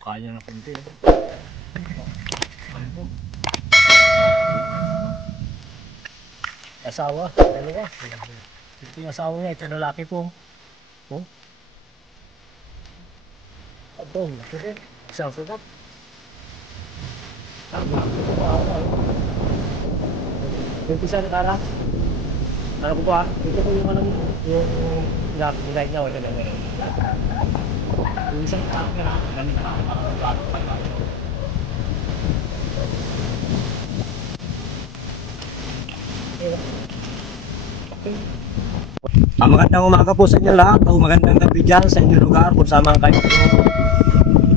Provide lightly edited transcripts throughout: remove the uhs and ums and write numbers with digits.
Kaya na kunti. Asawa, dalawa. Ito yung asawa niya, ito lalaki po. Oh. Ito, laki rin. Isang sugat. Ito sa nakara. Ano po ba? Ito po yung ano yung pinag niya. Wala na ngayon. Yung isang camera. Magandang umaga po sa inyo lahat o magandang gabi dyan sa inyong lugar kung saan man kayo.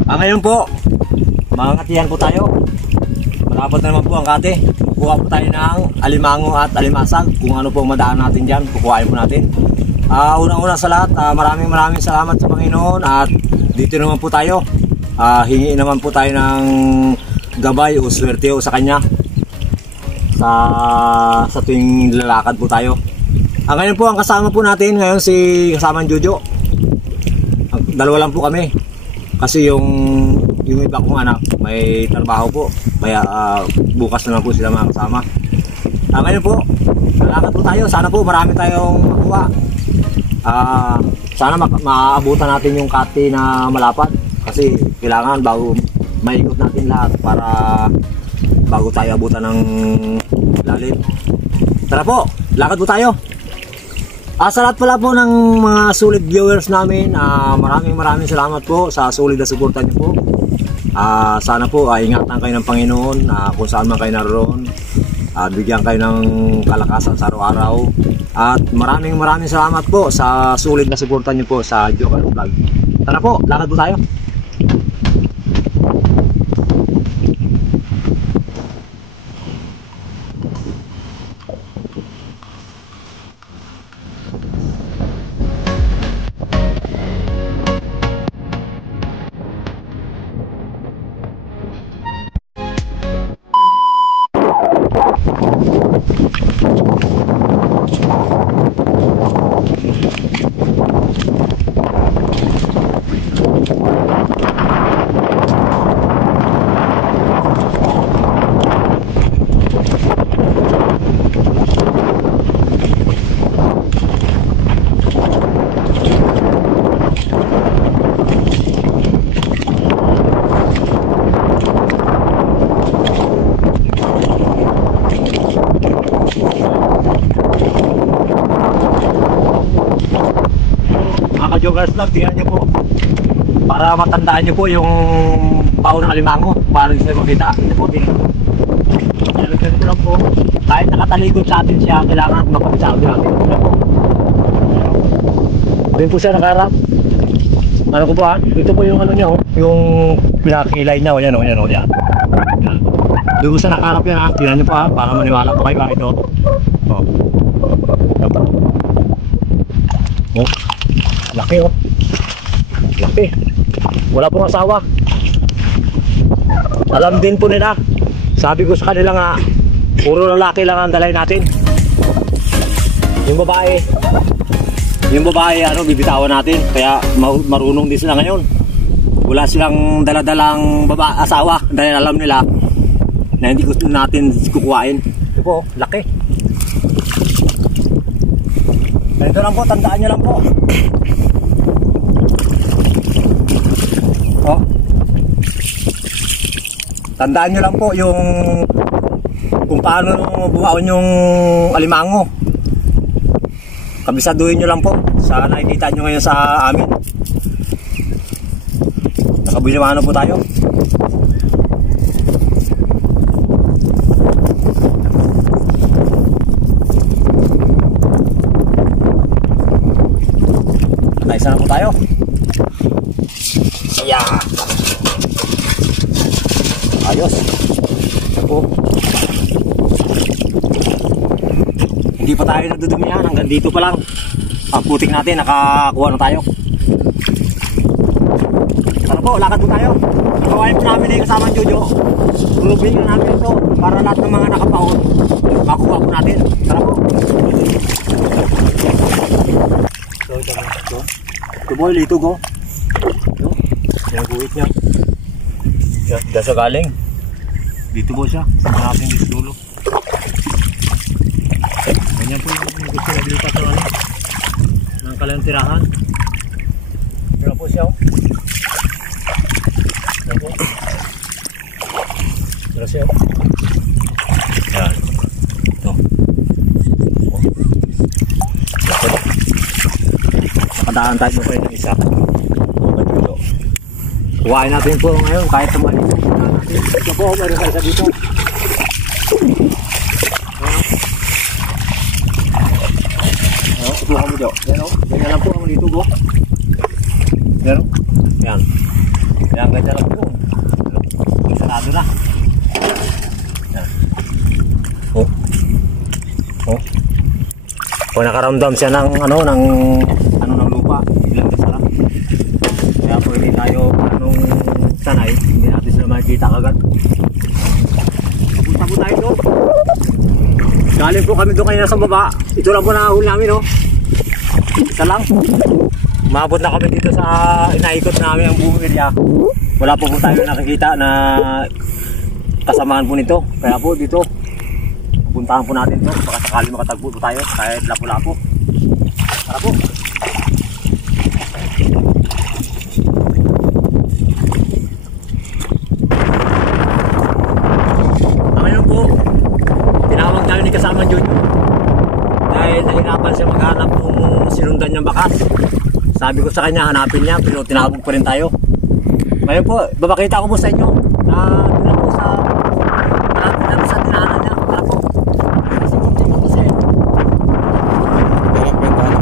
Ngayon po, mangatihan po tayo. Malapot na naman po ang kate. Kukuha po tayo ng alimango at alimasag. Kung ano po madaan natin dyan, kukuhain po natin. Unang-una sa lahat, maraming salamat sa Panginoon. At dito naman po tayo. Hingi naman po tayo ng gabay o swerte o sa Kanya. Sa tuwing lalakad po tayo. Ngayon po ang kasama po natin ngayon si kasamang Jojo. Dalawa lang po kami. Kasi yung iba kong anak may trabaho po. Kaya bukas na lang po sila mga kasama. Ngayon po, lalakad po tayo. Sana po marami tayong makuha. Sana maabutan natin yung kati na malapad. Kasi kailangan bago maikot natin lahat para bago tayo abutan ng lalim. Tara po, lakad po tayo. Sa lahat pala po ng mga solid viewers namin, maraming salamat po sa solid na suporta niyo po. Sana po ingatan kayo ng Panginoon kung saan man kayo naroon. Bigyan kayo ng kalakasan sa araw-araw. At maraming salamat po sa solid na suporta niyo po sa Joker Vlog. Tara po, lakad po tayo. Jokers Vlog, tingnan nyo po para matandaan nyo po yung baon ng alimango para hindi sila makita. Ito po, tingnan nyo. Ganito lang po, kahit nakatalikod sa atin siya, kailangan makapisabi natin. Doon po siya nakaharap. Ano ko po ito po yung ano nyo, yung pinakilay niya. Yan o, yan. Doon po siya nakaharap yan tingnan nyo po para maniwala po kayo ito. Laki laki, wala pong asawa. Alam din po nila, sabi ko sa kanila nga puro lalaki lang ang dalay natin. Yung babae bibitawan natin. Kaya marunong din sila ngayon. Wala silang daladalang asawa dahil alam nila na hindi gusto natin kukuhain. Ito po, laki. Ganito lang po, tandaan nyo lang po. Tandaan nyo lang po yung kung paano buhaon yung alimango. Kabisaduhin nyo lang po sa nakikita nyo ngayon sa amin. Nakabulimano po tayo. Isa na po tayo. Ayan. Ayos. Ako. Hindi pa tayo nadudumihan. Hanggang dito pa lang. Pagputik natin, nakakuha na tayo. Tara po, lakad po tayo. Gawain po namin yung kasamang Jojo. Tulubin na namin ito para lahat ng mga nakapaon makuha po natin. Tara po. Ito boy, lito go. Ito, yung guhit niya. Diyan siya galing. Dito po siya. Hanapin dito dulo. Ganyan po yung gusto naglipat ng ano. Ng kalang tirahan. Pero po siya. Yan po. Pero siya. Yan. Ito. Nakadaan tayo pa yung isa. Kuhain natin po ngayon kahit tumalit. Ito po, meron sa isa dito. Kuha mo dyan. Yan o. Ganyan lang po ang dito po. Yan o. Yan. Yan, ganyan lang po. Sarado na. Yan. Oh. Oh. Kung nakaramdam siya ng ano ng lupa, ilang kasarap. Kaya po hindi tayo anong sanay, hindi natin sila makikita kagad. Papunta po tayo doon. Galing po kami doon kanina sa baba. Ito lang po nakahuli namin, no? Isa lang. Umabot na kami dito sa inaikot namin ang buong area. Wala po tayo nakikita na kasamaan po nito. Kaya po dito, puntahan po natin ito. Baka sakali makatagpo po tayo kahit lapo-lapo. Tara po. Ngayon po, tinawag namin ni kasama Junior dahil nahirapan siya maghanap kung sinundan niyang bakas. Sabi ko sa kanya hanapin niya pero tinawag pa rin tayo. Ngayon po, babakita ko po sa inyo na doon po sa malapit na sa tinahanan niya. Tara po. Kasi kunti po kasi. Walang bentana.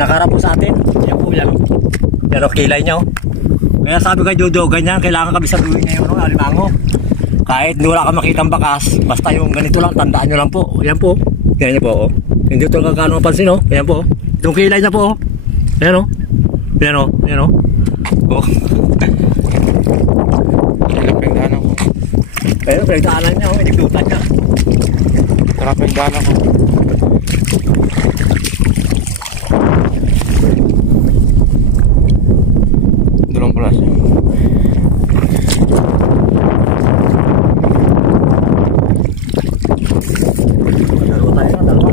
Nakaharap po sa atin. Yan po yan. Yan o, kilay niya o. Kaya sabi kay Jojo, ganyan, kailangan kami sabihin niya yung alimango. Kahit hindi wala ka makitang bakas, basta yung ganito lang, tandaan nyo lang po. Yan po. Yan niya po o. Hindi ito kagano mapansin o. Yan po o. Yung kilay niya po o. Yan o. Yan o. Yan o. O. Pinagdaanan ko. Pero pinagdaanan niya o. Inigdutan niya. Tara, pinagdaanan ko. Dulong pulas. Dalawa tayo na, dalawa.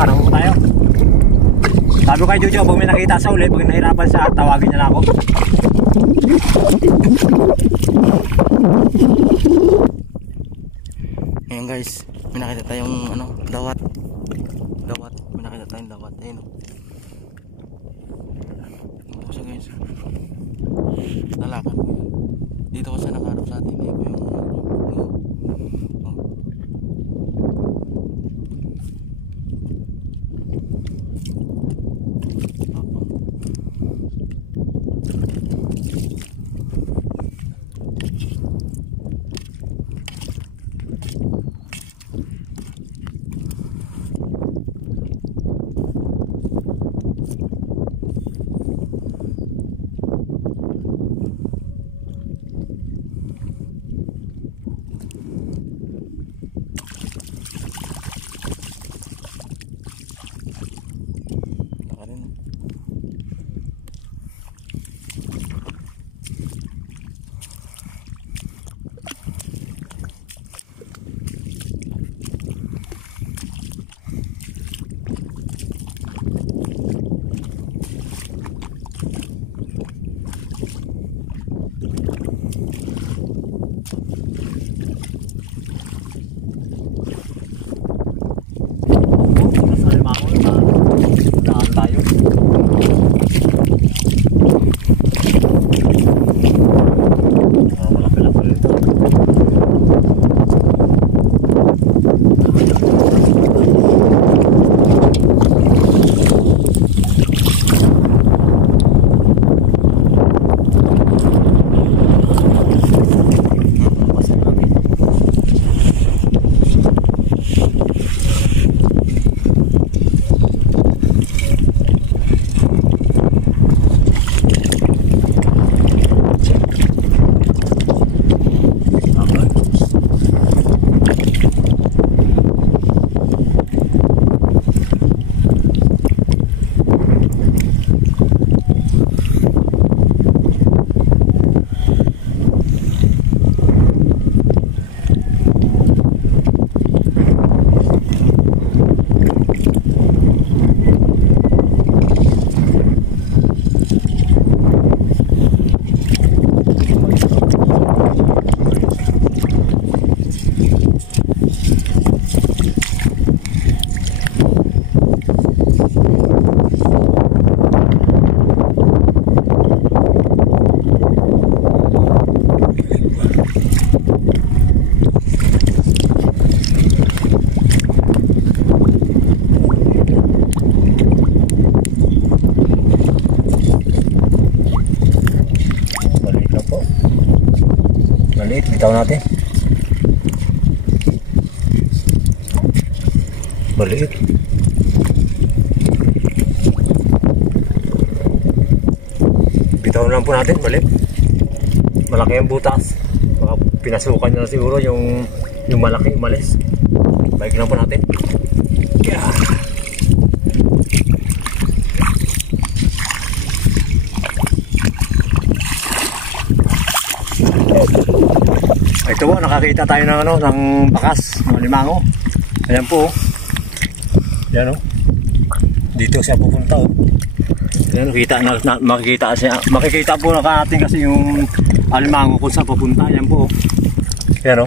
Hanap mo tayo. Sabi ko kay Jojo, pag may nakita sa ulit, pag nahirapan siya, tawagin niya na ako. Ngayon guys, may nakita tayong ano, dawat. Dawat, may nakita tayong dawat. Ayun o. Ito ko siya guys. Lalakad ko yun. Dito ko siya nakaharap sa atin. Ayun ko yung ano. Bitaw natin. Maliit. Bitaw lang po natin, balik. Malaki ang butas. Baka pinasukan niya na siguro yung malaki umalis. Balik lang po natin. Yeah. Ito po, nakakita tayo ng ng bakas, ng limango. Ayan po. Ayan o. Dito siya pupunta o. Ayan, makikita po na natin kasi yung alimango kung saan pupunta. Ayan po. Ayan o.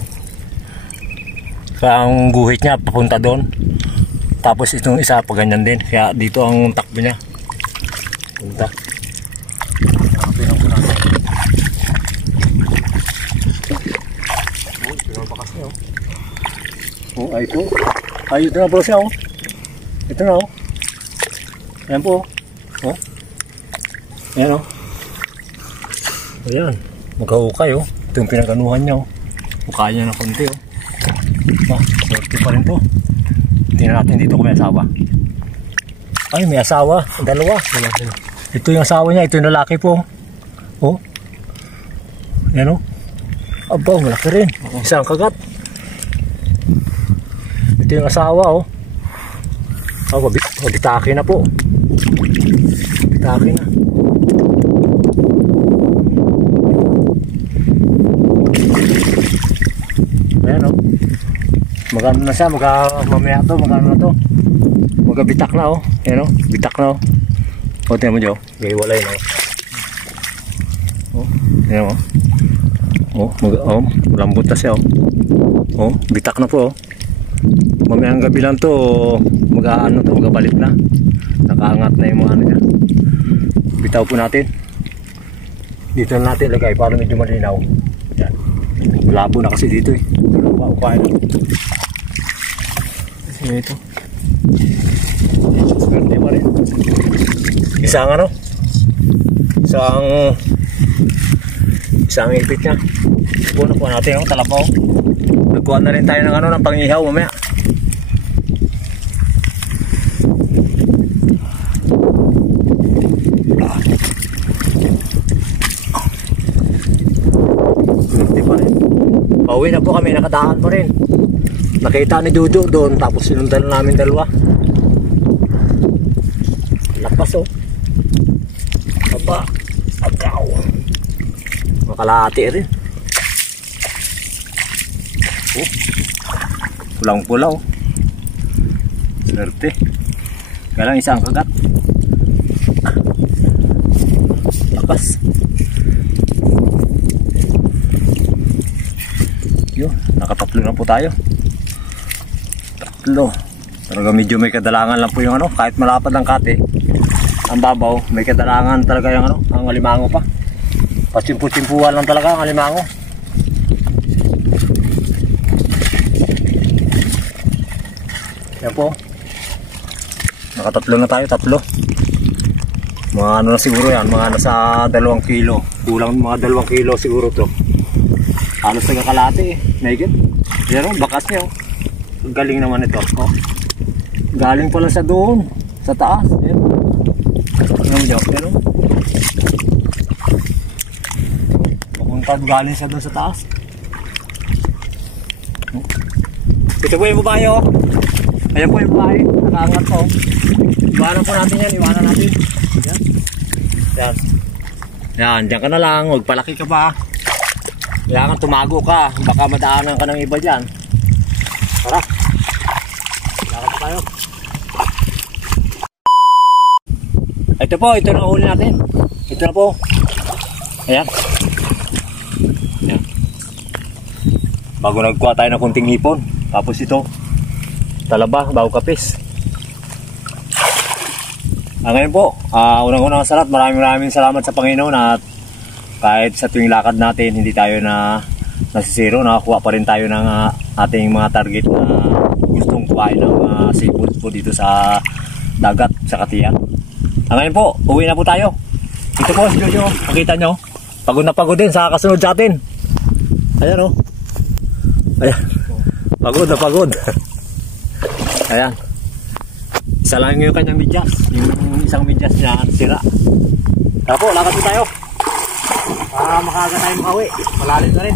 Kaya ang guhit niya papunta doon. Tapos itong isa pa ganyan din. Kaya dito ang takbo niya. Punta. Pinang po natin. Ito na bakas niya o. Oh, ay ito. Ay ito na po siya o. Ito na o. Ayan po o. Oh. Ayan o. Ayan. Magkahukay o. Ito yung pinaganuhan niya o. Mukha niya na konti o. Swerte pa rin po. Tingnan natin dito kung may asawa. Ay, may asawa. Dalawa. Ito yung asawa niya. Ito yung lalaki po. Oh. Ayan o. Aba, malaki rin. Isang kagat. Ito yung asawa o. Oh, bitaki na po. Bitaki na. Ayan o. Magano na siya, mamaya to, magano na to. Magabitak na o. Ayan o, bitak na o. O, tingnan mo dyan o. Gahiwalay na o. O, tingnan mo. O, malambot na siya o. O, bitak na po o. Mamayang gabi lang to, magabalik na. Nakaangat na yung mga ano niya. Bitaw po natin. Dito na natin lagay para medyo malinaw. Yan. Malabo na kasi dito eh. Upahin na. Kasi ito. Swerte pa rin. Isang ano? Isang ipit niya. Puno po natin yung talapaw. Nagkuha na rin tayo ng ano, ng pangihaw mamaya. Pauwi na po kami, nakadaan pa rin. Nakita ni Jojo doon, tapos sinundan namin dalawa. Lapas oh. Aba, agaw. Makalahati rin. Oh. Pulang-pula oh. Swerte. Kaya lang isang kagat. Lapas. Yun, nakatatlo na po tayo. Tatlo. Talaga medyo may kadalangan lang po yung ano, kahit malapad ang kate. Ang babaw, may kadalangan talaga yung ano, ang alimango pa. Pasimpu-simpuan lang talaga ang alimango. Yan po. Nakatatlo na tayo, tatlo. Mga ano na siguro yan, mga nasa 2 kilo. Kulang mga 2 kilo siguro to. Halos nagkakalate eh. Nakikit? Yan o, bakas niya o. Galing naman ito. Oh. Galing pala sa doon. Sa taas. Yan. Yan o. Papunta galing sa doon sa taas. Ito po yung babae o. Ayan po yung babae. Nakaangat po. Iwanan po natin yan. Iwanan natin. Yan. Yan. Yan. Diyan ka na lang. Huwag palaki ka pa. Kailangan tumago ka. Baka madaanan ka ng iba dyan. Tara. Lakad pa tayo. Ito po. Ito na huli natin. Ito na po. Ayan. Ayan. Bago nagkuha tayo ng kunting hipon. Tapos ito. Talaba. Bago kapis. Ngayon po. Unang-unang sa lahat. Maraming salamat sa Panginoon at kahit sa tuwing lakad natin, hindi tayo nasisiro, nakakuha pa rin tayo ng ating mga target na gustong kuhain ng seafood po dito sa dagat, sa Katiyan. Ngayon po, uwi na po tayo. Ito po si Jojo, makita nyo, pagod na pagod din sa kasunod sa atin. Ayan o. Ayan. Pagod na pagod. Ayan. Isa lang yung kanyang medyas. Yung isang medyas niya sira. Tara po, lakad po tayo. Para makaaga tayo makauwi. Malalim na rin.